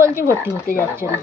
বলছি ভর্তি হতে যাচ্ছে না।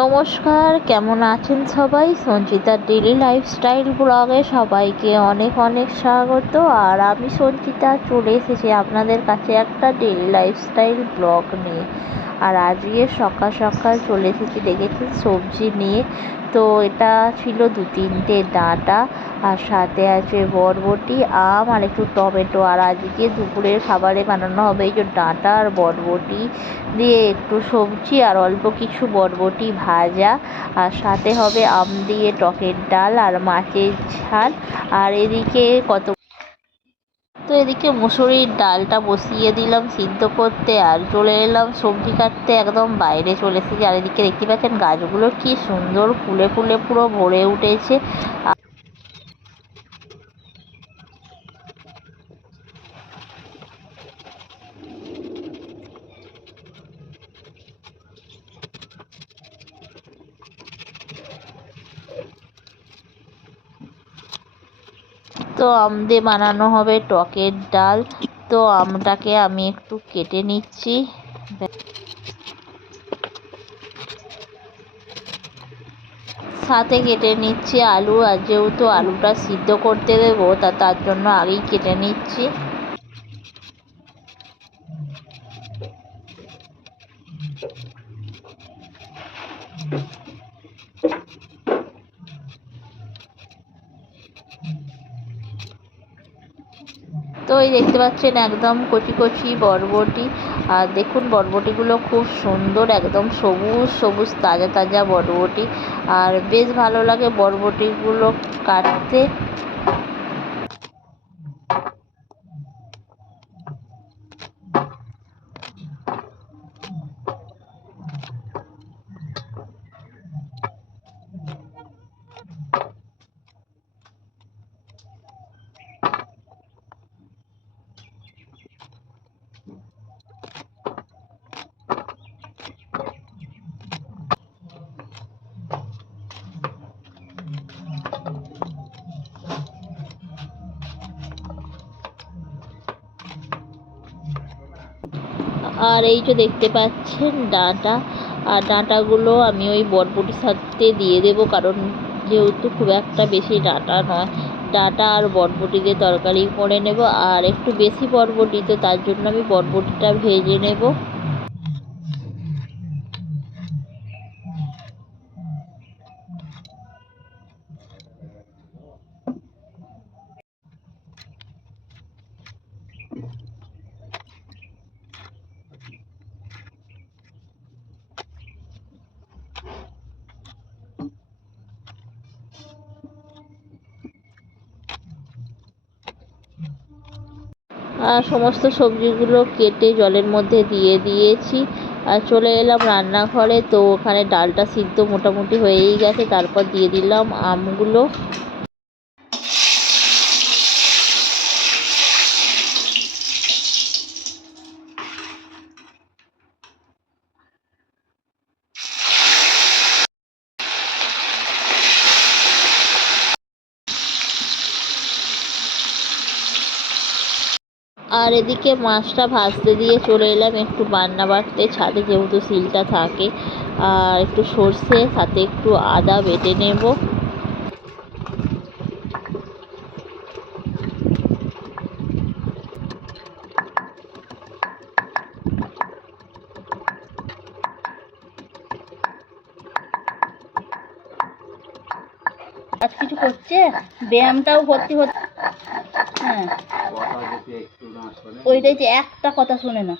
নমস্কার, কেমন আছেন সবাই? সঞ্চিতার ডেলি লাইফস্টাইল ব্লগে সবাইকে অনেক অনেক স্বাগত। আর আমি সঞ্চিতা চলে এসেছি আপনাদের কাছে একটা ডেলি লাইফস্টাইল ব্লগ নিয়ে। আর আজকে সকাল সকাল চলে এসেছি, দেখেছি সবজি নিয়ে। তো এটা ছিল 2-3টে ডাঁটা, আর সাথে আছে বরবটি, আম আর একটু টমেটো। আর আজকে দুপুরের খাবারে বানানো হবে এই যে ডাঁটা আর বরবটি দিয়ে একটু সবজি আর অল্প কিছু বরবটি ভাজা, আর সাথে হবে আম দিয়ে টকের ডাল আর মাছের ঝাল। আর এদিকে এদিকে মুসুরির ডালটা বসিয়ে দিলাম সিদ্ধ করতে, আর চলে এলাম সবজি কাটতে, একদম বাইরে চলে এসেছি। আর এদিকে দেখতে পাচ্ছেন গাছগুলো কি সুন্দর ফুলে ফুলে পুরো ভরে উঠেছে। তো আম দিয়ে বানানো হবে টকের ডাল। তো আমটাকে আমি একটু কেটে নিচ্ছি, সাথে কেটে নিচ্ছি আলু। আর যেহেতু আলুটা সিদ্ধ করতে দেবো তার জন্য আগেই কেটে নিচ্ছি। তো এই দেখতে পাচ্ছেন একদম কচি কচি বরবটি। আর দেখুন বরবটিগুলো খুব সুন্দর, একদম সবুজ সবুজ তাজা তাজা বরবটি। আর বেশ ভালো লাগে বরবটিগুলো কাটতে। আর এই যে দেখতে পাচ্ছেন ডাঁটা, আর ডাঁটাগুলো আমি ওই বরবটির সাথে দিয়ে দেবো, কারণ যেহেতু খুব একটা বেশি ডাঁটা নয়, ডাঁটা আর বরবটি দিয়ে তরকারি করে নেব। আর একটু বেশি বরবটি, তো তার জন্য আমি বরবটিটা ভেজে নেব। আর সমস্ত সবজিগুলো কেটে জলের মধ্যে দিয়ে দিয়েছি, আর চলে এলাম রান্নাঘরে। তো ওখানে ডালটা সিদ্ধ মোটামুটি হয়েই গেছে, তারপর দিয়ে দিলাম আমগুলো। আর এদিকে মাছটা ভাজতে দিয়ে চলে এলাম একটু বান্না বাটতে ছাদে, যেহেতু সিলটা থাকে। আর একটু সর্ষে, সাথে একটু আদা বেটে নেব। আজ কিছু করছে, ব্যায়ামটাও ভর্তি হচ্ছে। হ্যাঁ, ওইটাই যে একটা কথা শুনে না।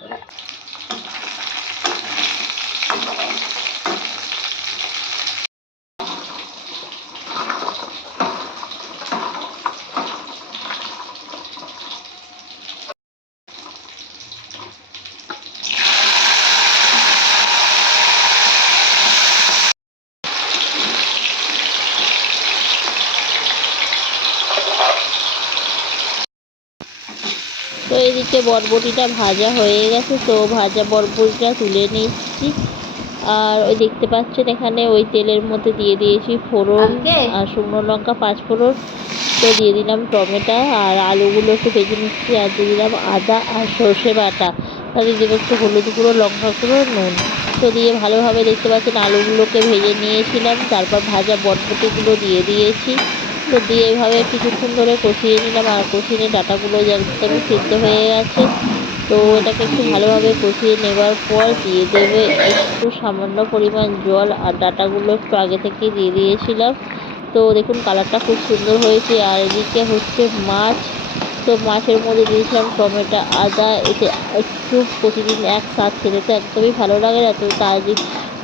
এদিকে বরবটিটা ভাজা হয়ে গেছে, তো ভাজা বরবটিটা তুলে নিচ্ছি। আর ওই দেখতে পাচ্ছেন এখানে ওই তেলের মধ্যে দিয়ে দিয়েছি ফোড়ন আর শুকনো লঙ্কা 5 ফোড়ন, তো দিয়ে দিলাম টমেটো আর আলুগুলো একটু ভেজে নিচ্ছি, আর দিয়ে দিলাম আদা আর সর্ষে বাটা, আর দিয়ে দেবো একটু হলুদ গুঁড়ো, লঙ্কা গুঁড়ো, নুন। তো দিয়ে ভালোভাবে দেখতে পাচ্ছেন আলুগুলোকে ভেজে নিয়েছিলাম, তারপর ভাজা বরবটিগুলো দিয়ে দিয়েছি। তো দিয়ে এভাবে কিছুক্ষণ ধরে কষিয়ে নিলাম, আর কষিয়ে নিয়ে ডাঁটাগুলো একদমই সিদ্ধ হয়ে গেছে। তো এটাকে একটু ভালোভাবে কষিয়ে নেবার পর দিয়ে দেবে একটু সামান্য পরিমাণ জল, আর ডাঁটাগুলো একটু আগে থেকে দিয়ে দিয়েছিলাম। তো দেখুন কালারটা খুব সুন্দর হয়েছে। আর এদিকে হচ্ছে মাছ, তো মাছের মধ্যে দিয়েছিলাম টমেটো, আদা। এতে একটু প্রতিদিন এক স্বাদ খেতে তো একদমই ভালো লাগে না, তো তার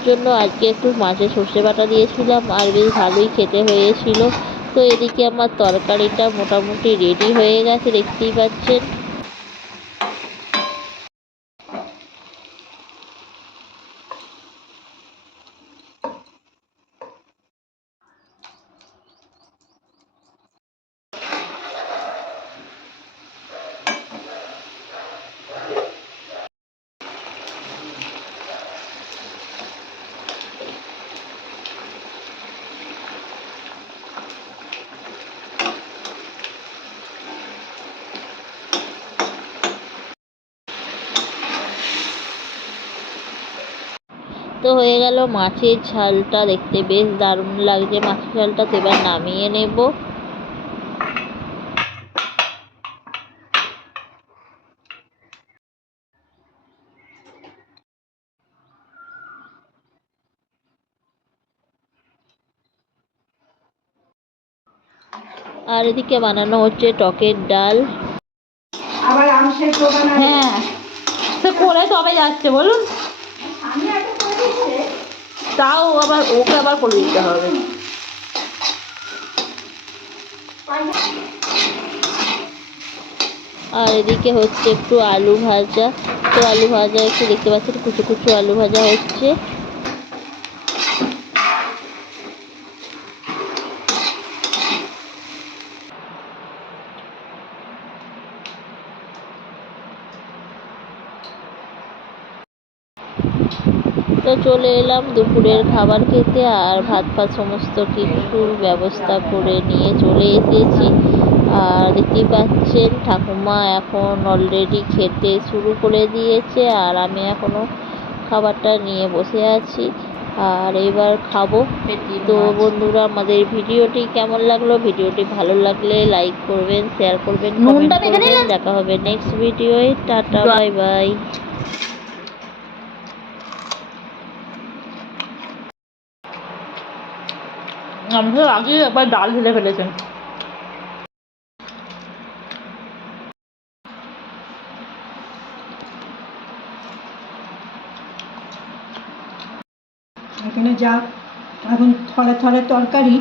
জন্য আজকে একটু মাছের সর্ষে বাটা দিয়েছিলাম, আর বেশ ভালোই খেতে হয়েছিল। তো এদিকে আমার তরকারিটা মোটামুটি রেডি হয়ে গেছে, দেখতেই পাচ্ছেন। তো হয়ে গেল মাছের ঝালটা, দেখতে বেশ দারুণ লাগছে মাছের ঝালটা। তো এবার নামিয়ে নেব। আর এদিকে বানানো হচ্ছে টকের ডাল। আবার আম সেদ্ধ বানাবে। হ্যাঁ, তো করে তবে যাচ্ছে বলুন, আমি এত করে দিচ্ছে। তাও আবার ওকে আবার করে দিতে হবে। আর এদিকে হচ্ছে একটু আলু ভাজা, তো আলু ভাজা একটু দেখতে পাচ্ছেন কুচো কুচো আলু ভাজা হচ্ছে। তো চলে এলাম দুপুরের খাবার খেতে, আর ভাত ফাত সমস্ত কিছুর ব্যবস্থা করে নিয়ে চলে এসেছি। আর দেখতেই পাচ্ছেন ঠাকুমা এখন অলরেডি খেতে শুরু করে দিয়েছে, আর আমি এখনও খাবারটা নিয়ে বসে আছি, আর এবার খাবো। তো বন্ধুরা, আমাদের ভিডিওটি কেমন লাগলো? ভিডিওটি ভালো লাগলে লাইক করবেন, শেয়ার করবেন, কমেন্ট করবেন। দেখা হবে নেক্সট ভিডিওয়ে। টাটা, বাই বাই। আমাদের আগে একবার ডাল ঢেলে ফেলেছেন। এখানে যা এখন থরে থরে তরকারি।